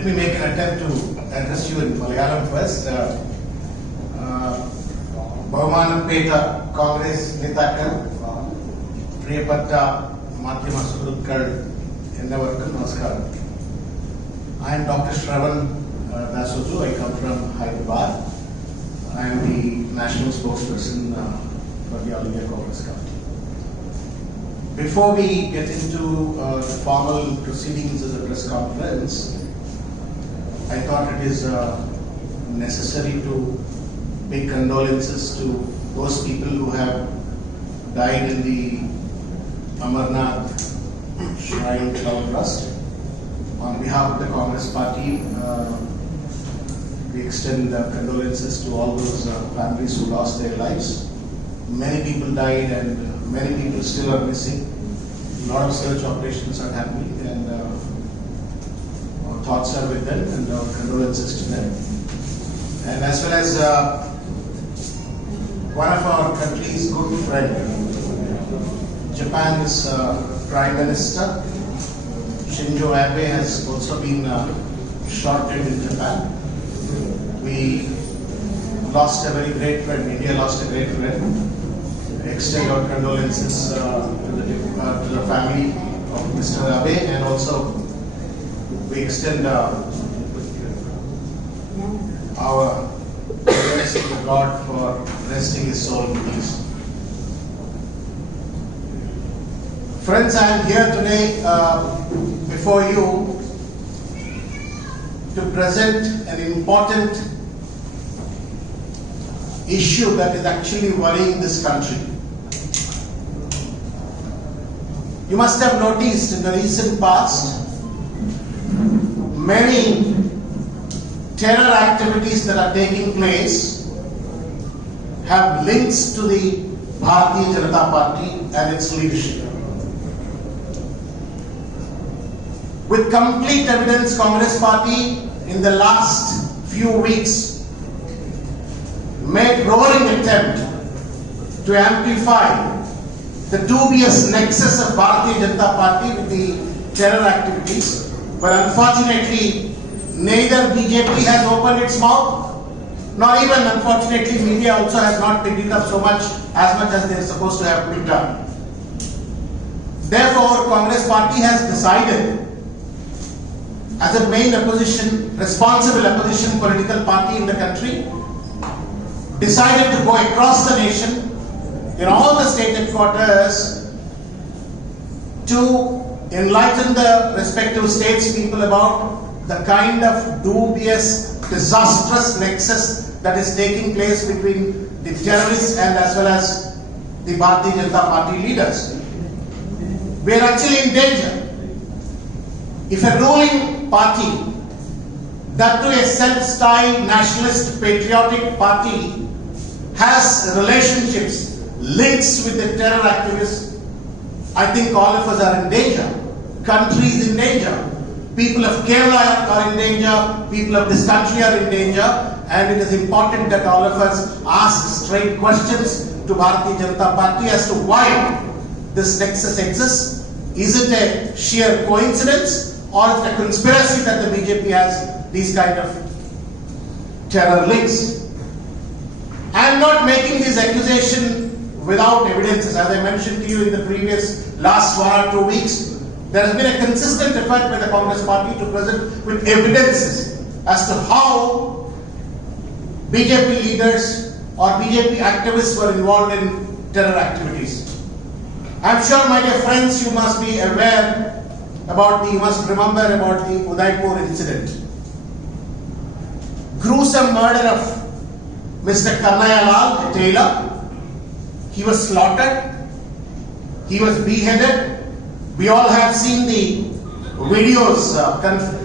Let me make an attempt to address you in Malayalam first. ബഹുമാനപ്പെട്ട കോൺഗ്രസ് നേതാക്കൾ, പ്രിയപ്പെട്ട മാധ്യമ സുഹൃത്തുക്കൾ എല്ലാവർക്കും നമസ്കാരം. I am Dr. Sravan, Dasoju. I come from Hyderabad. I am the national spokesperson for the All India Congress Committee. Before we get into the formal proceedings of the press conference, I thought it is necessary to make condolences to those people who have died in the Amarnath Shrine Cloud Trust. On behalf of the Congress Party, we extend condolences to all those families who lost their lives. Many people died and many people still are missing. A lot of search operations are happening, and our thoughts are with them and our condolences to them. And as well as one of our country's good friend, Japan's Prime Minister Shinzo Abe has also been shot dead in Japan. We lost a very great friend. India lost a great friend. We extend our condolences to the family of Mr. Abe, and also we extend our prayers to God for resting his soul in peace. Friends, I am here today before you to present an important issue that is actually worrying this country. You must have noticed in the recent past, many terror activities that are taking place have links to the Bharatiya Janata Party and its leadership. With complete evidence, Congress Party in the last few weeks made roaring attempt to amplify the dubious nexus of Bharatiya Janata Party with the terror activities, but unfortunately neither BJP has opened its mouth, nor even unfortunately media also has not picked it up as much as they are supposed to have picked up. Therefore, Congress Party has decided, as a main opposition, responsible opposition political party in the country, decided to go across the nation in all the state headquarters to enlighten the respective states people about the kind of dubious, disastrous nexus that is taking place between the terrorists and as well as the Bharatiya Janata Party leaders. We are actually in danger. If a ruling party, that to a self-styled nationalist patriotic party, has relationships, links with the terror activists, I think all of us are in danger. Country is in danger. People of Kerala are in danger. People of this country are in danger. And it is important that all of us ask straight questions to Bharatiya Janata Party as to why this nexus exists. Is it a sheer coincidence, or is it a conspiracy that the BJP has these kind of terror links? I am not making this accusation without evidences. As I mentioned to you in the previous last 1 or 2 weeks, there has been a consistent effort by the Congress Party to present with evidences as to how BJP leaders or BJP activists were involved in terror activities. I am sure, my dear friends, you must be aware you must remember about the Udaipur incident. Gruesome murder of Mr. Kannaya Lal, a tailor. He was slaughtered. He was beheaded. We all have seen the videos,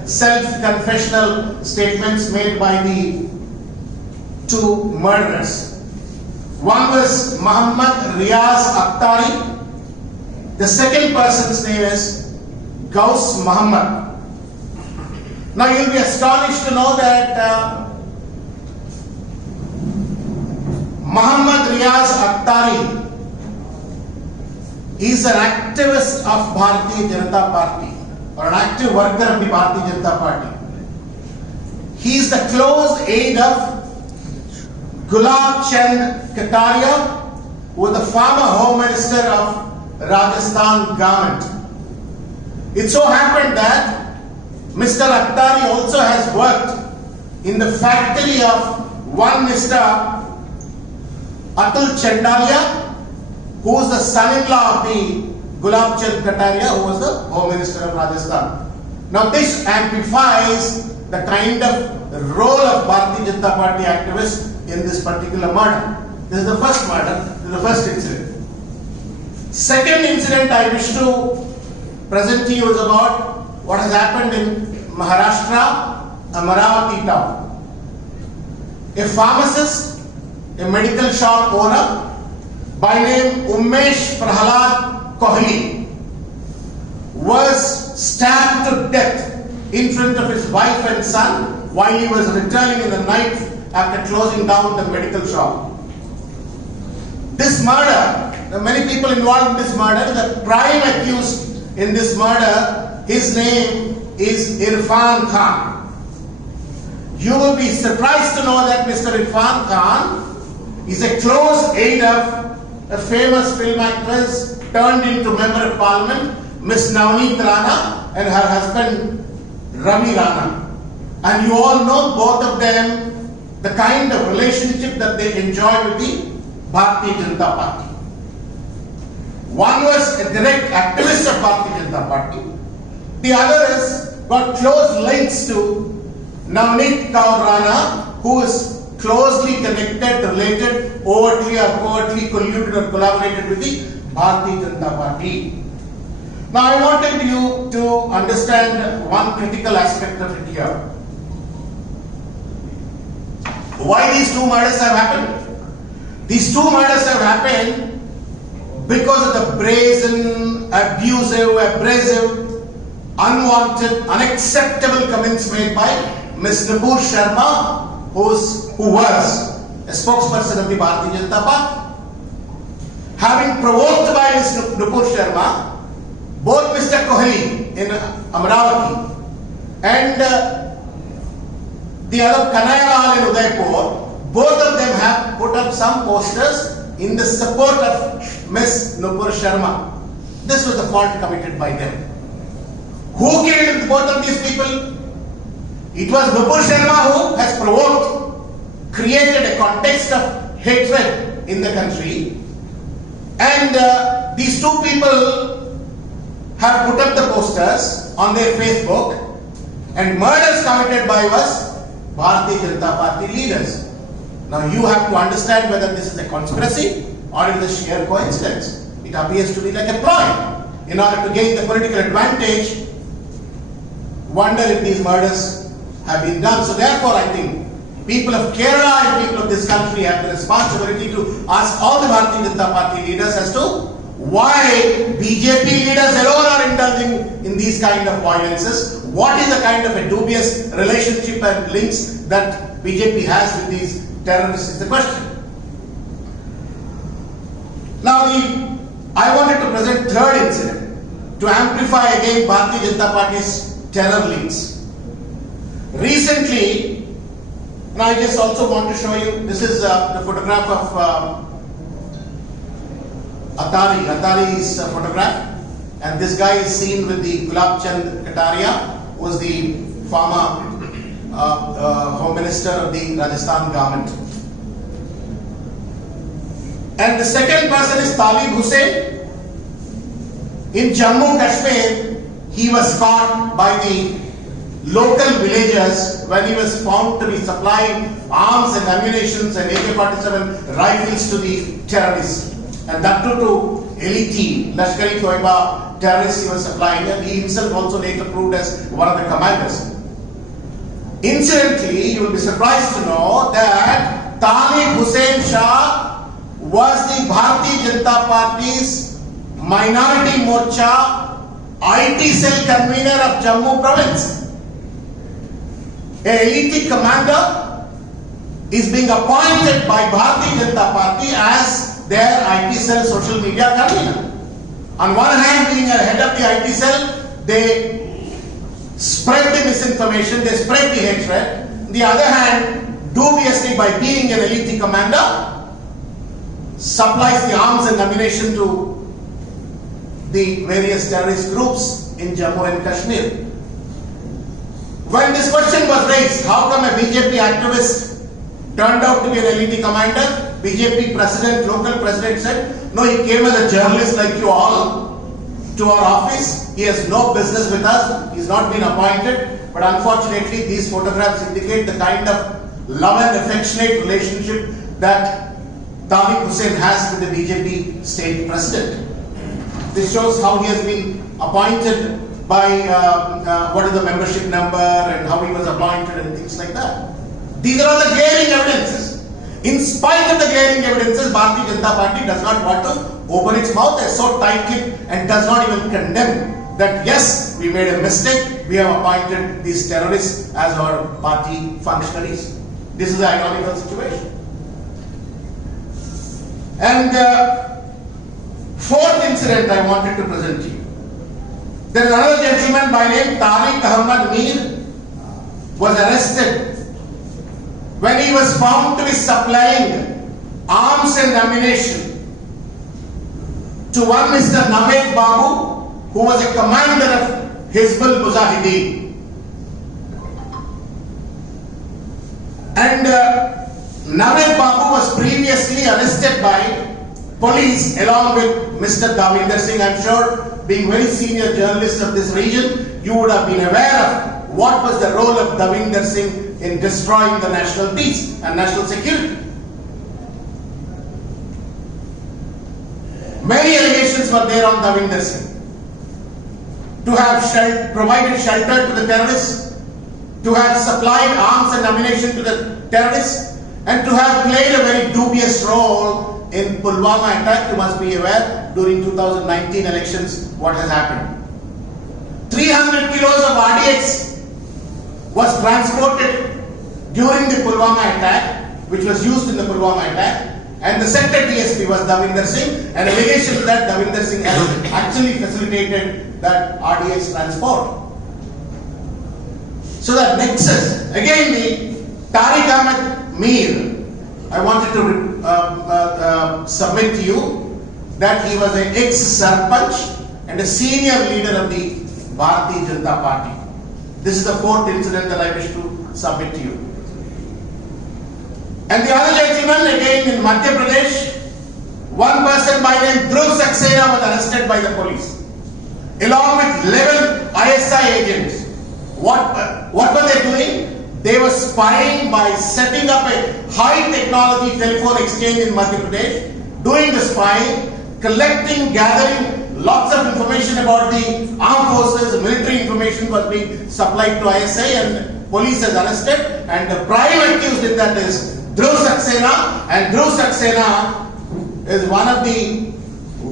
self-confessional statements made by the two murderers. One was Muhammad Riaz Akhtari. The second person's name is Ghaus Muhammad. Now you'll be astonished to know that Muhammad Riaz Akhtari is an activist of Bharatiya Janata Party, or an active worker of the Bharatiya Janata Party. He is the close aide of Gulab Chand Kataria, who was the former Home Minister of Rajasthan government. It so happened that Mr. Attari also has worked in the factory of one Mr. Atul Chandalia, who was the son-in-law of the Gulab Chand Kataria, who was the Home Minister of Rajasthan. Now this amplifies the kind of role of Bharatiya Janata Party activists in this particular murder. This is the first murder, this is the first incident. Second incident I wish to present to you is about what has happened in Maharashtra, Amaravati town. A pharmacist, a medical shop owner by name Umesh Prahalad Kohli was stabbed to death in front of his wife and son while he was returning in the night after closing down the medical shop. This murder, there are many people involved in this murder. The prime accused in this murder, his name is Irfan Khan. You will be surprised to know that Mr. Irfan Khan is a close aide of a famous film actress turned into Member of Parliament, Miss Navneet Rana, and her husband Ravi Rana. And you all know both of them, the kind of relationship that they enjoy with the Bharatiya Janata Party. One was a direct activist of Bharatiya Janata Party. The other has got close links to Navneet Kaur Rana, who is closely connected, related, overtly or covertly colluded or collaborated with the Bharatiya Janata Party. Now I wanted you to understand one critical aspect of it here. Why these two murders have happened? These two murders have happened because of the brazen, abrasive, unwanted, unacceptable comments made by Ms. Nupur Sharma, who was a spokesperson of the Bharatiya Janata Party. Having provoked by Ms. Nupur Sharma, both Mr. Kohli in Amaravati and the other Kanayalal in Udaipur, both of them have put up some posters in the support of Ms. Nupur Sharma. This was the fault committed by them. Who killed both of these people? It was Nupur Sharma who has provoked, created a context of hatred in the country, and these two people have put up the posters on their Facebook, and murders committed by us Bharatiya Janata Party leaders. Now you have to understand whether this is a conspiracy or it is a sheer coincidence. It appears to be like a ploy in order to gain the political advantage. Wonder if these murders have been done. So therefore I think people of Kerala and people of this country have the responsibility to ask all the Bharatiya Janata Party leaders as to why BJP leaders alone are indulging in these kind of violences. What is the kind of a dubious relationship and links that BJP has with these terrorists is the question. Now I wanted to present third incident to amplify again Bharatiya Janata Party's terror links. Recently, and I just also want to show you, this is the photograph of Attari's photograph, and this guy is seen with the Gulab Chand Kataria, who was the former Home Minister of the Rajasthan government. And the second person is Talib Hussain. In Jammu Kashmir, he was caught by the local villagers when he was found to be supplying arms and ammunition and AK-47 rifles to the terrorists. And that too to elite Lashkar-e-Toiba terrorists he was supplying, and he himself also later proved as one of the commanders. Incidentally, you will be surprised to know that Talib Hussain Shah was the Bharatiya Janata Party's Minority Morcha IT cell convener of Jammu province. A elite commander is being appointed by Bharatiya Janata Party as their IT cell social media convener. On one hand, being a head of the IT cell, they spread the misinformation, they spread the hatred. on the other hand, dubiously by being an elite commander, supplies the arms and ammunition to the various terrorist groups in Jammu and Kashmir. When this question was raised, how come a BJP activist turned out to be an elite commander? BJP president, local president said, no, he came as a journalist like you all to our office. He has no business with us. He's not been appointed. But unfortunately, these photographs indicate the kind of love and affectionate relationship that Tariq Hussain has with the BJP state president. This shows how he has been appointed by what is the membership number and how he was appointed and things like that. These are all the glaring evidences. In spite of the glaring evidences, Bharatiya Janata Party does not want to open its mouth as so tightly and does not even condemn that yes, we made a mistake, we have appointed these terrorists as our party functionaries. This is the ironical situation. And fourth incident I wanted to present to you. There is another gentleman by name Tariq Ahmad Mir was arrested when he was found to be supplying arms and ammunition to one Mr. Naved Babu, who was a commander of Hizbul Mujahideen. And Naved Babu was previously arrested by police along with Mr. Davinder Singh. I'm sure, being very senior journalist of this region, you would have been aware of what was the role of Davinder Singh in destroying the national peace and national security. Many allegations were there on Davinder Singh. To have provided shelter to the terrorists, to have supplied arms and ammunition to the terrorists, and to have played a very dubious role in Pulwama attack. You must be aware, during 2019 elections, what has happened. 300 kilos of RDX was transported during the Pulwama attack, which was used in the Pulwama attack, and the sector DSP was Davinder Singh, and allegation that Davinder Singh has actually facilitated that RDX transport. So that nexus, again the Tariq Ahmad Mir, I wanted to submit to you that he was an ex-sarpanch and a senior leader of the Bharatiya Janata Party. This is the fourth incident that I wish to submit to you. And the other gentleman, again in Madhya Pradesh, one person by name Dhruv Saxena was arrested by the police, along with 11 ISI agents. What were they doing? They were spying by setting up a high technology telephone exchange in Madhya Pradesh, doing the spying, collecting, gathering lots of information about the armed forces, military information was being supplied to ISI, and police has arrested, and the prime accused in that is Dhruv Saxena, and Dhruv Saxena is one of the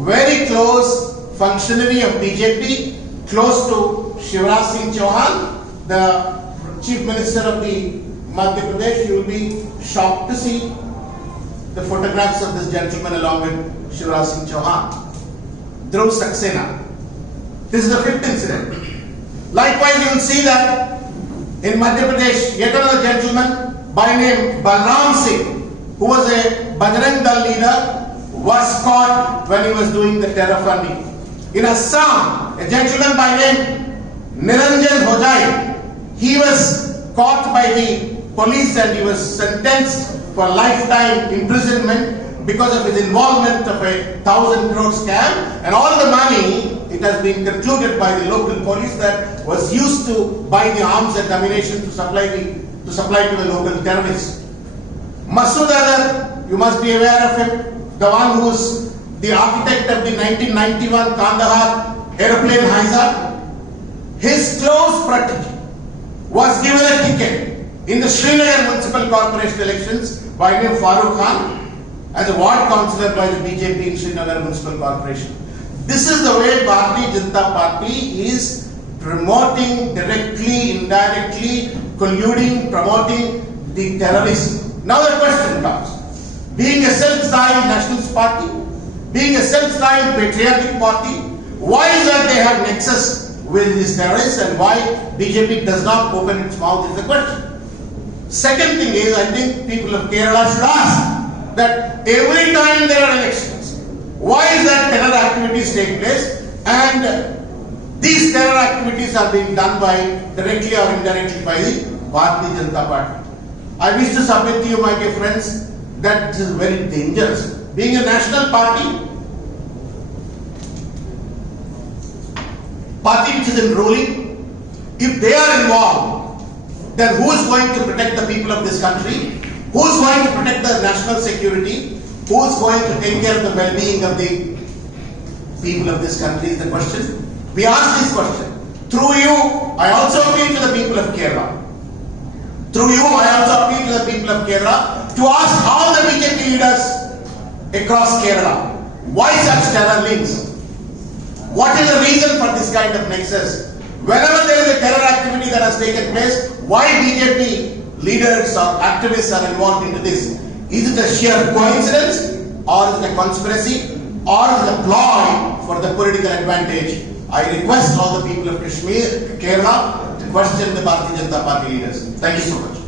very close functionary of BJP, close to Shivraj Singh Chauhan, the Chief Minister of the Madhya Pradesh. You will be shocked to see the photographs of this gentleman along with Shivraj Singh Chauhan. Dhruv Saxena. This is the fifth incident. Likewise, you will see that in Madhya Pradesh, yet another gentleman by name Balram Singh, who was a Bajrang Dal leader, was caught when he was doing the terror funding. In Assam, a gentleman by name Niranjan Hojai, he was caught by the police and he was sentenced for lifetime imprisonment because of his involvement of a 1,000 crore scam, and all the money, it has been concluded by the local police, that was used to buy the arms and ammunition to supply to the local terrorists. Masood Azhar, you must be aware of him, the one who is the architect of the 1991 Kandahar aeroplane heist. His close protege was given a ticket in the Srinagar Municipal Corporation elections by name Farooq Khan as a ward councillor by the BJP in Srinagar Municipal Corporation. This is the way Bharatiya Janata Party is promoting directly, indirectly, colluding, promoting the terrorism. Now the question comes, being a self-styled nationalist party, being a self-styled patriotic party, why is that they have nexus with these terrorists, and why BJP does not open its mouth is the question. Second thing is, I think people of Kerala should ask that every time there are elections, why is that terror activities take place, and these terror activities are being done by directly or indirectly by the Bharatiya Janata Party. I wish to submit to you, my dear friends, that this is very dangerous. Being a national party which is in ruling, if they are involved, then who is going to protect the people of this country? Who is going to protect the national security? Who is going to take care of the well-being of the people of this country is the question. We ask this question. Through you, I also appeal to the people of Kerala. Through you, I also appeal to the people of Kerala to ask all the BJP leaders across Kerala, why such terror links? What is the reason for this kind of nexus? Whenever there is a terror activity that has taken place, why BJP leaders or activists are involved into this? Is it a sheer coincidence, or is it a conspiracy, or is it a ploy for the political advantage? I request all the people of Kashmir, Kerala, to question the Bharatiya Janata Party leaders. Thank you so much.